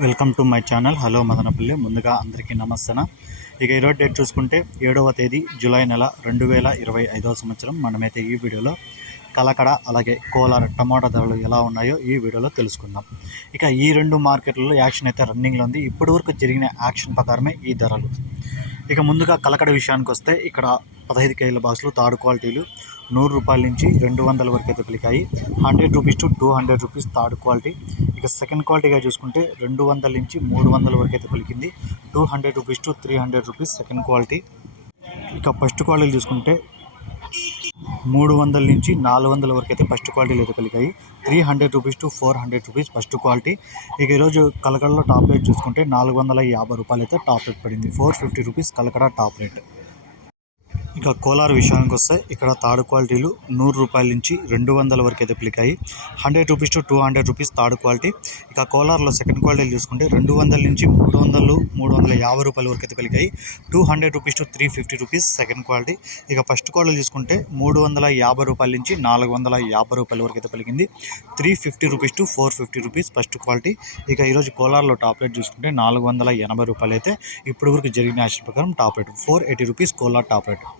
Welcome to my channel. Hello Madanapalle. ముందుగా అందరికీ నమస్తన. ఇక ఈరోజు డేట్ చూసుకుంటే ఏడవ తేదీ జూలై నెల రెండు వేల ఇరవై ఐదవ సంవత్సరం. మనమైతే ఈ వీడియోలో కలకడ అలాగే కోలార్ టమాటా ధరలు ఎలా ఉన్నాయో ఈ వీడియోలో తెలుసుకుందాం. ఇక ఈ రెండు మార్కెట్లలో యాక్షన్ అయితే రన్నింగ్లో ఉంది. ఇప్పటి వరకు జరిగిన యాక్షన్ ప్రకారమే ఈ ధరలు. ఇక ముందుగా కలకడ విషయానికి వస్తే ఇక్కడ పదహైదు కేజీల బాక్సులు థర్డ్ క్వాలిటీలు నూరు రూపాయల నుంచి రెండు వందల వరకు అయితే పలికాయి. Hundred rupees to two hundred rupees third quality. ఇక సెకండ్ క్వాలిటీగా చూసుకుంటే రెండు వందల నుంచి మూడు వందల వరకు అయితే పలికింది. Two hundred rupees to three hundred rupees second quality. ఇక ఫస్ట్ క్వాలిటీ చూసుకుంటే మూడు వందల నుంచి నాలుగు వందల వరకు అయితే ఫస్ట్ క్వాలిటీలు అయితే కలిగాయి three hundred rupees to four hundred rupees first quality. ఇక ఈరోజు కలకడలో టాప్ రేట్ చూసుకుంటే నాలుగు వందల యాభై రూపాయలు అయితే టాప్ రేట్ పడింది. Four fifty rupees Kalakada top rate. ఇక కోలార్ విషయానికి వస్తే ఇక్కడ థర్డ్ క్వాలిటీలు నూరు రూపాయల నుంచి రెండు వందల వరకు అయితే పిలికాయి. Hundred rupees to two hundred rupees third quality. ఇక కోలార్లో సెకండ్ క్వాలిటీలు చూసుకుంటే రెండు వందల నుంచి మూడు వందలు మూడు వందల యాభై రూపాయల వరకు అయితే పలికాయి. Two hundred rupees to three fifty rupees second quality. ఇక ఫస్ట్ క్వాలిటీ చూసుకుంటే మూడు వందల యాభై రూపాయల నుంచి నాలుగు వందల యాభై రూపాయల వరకు అయితే పలికింది. Three fifty rupees to four fifty rupees first quality. ఇక ఈరోజు కోలార్లో టాప్ రేట్ చూసుకుంటే నాలుగు వందల ఎనభై రూపాయలు అయితే ఇప్పటి వరకు జరిగిన యాక్షన్ ప్రకారం top rate. Four eighty rupees Kolar top rate.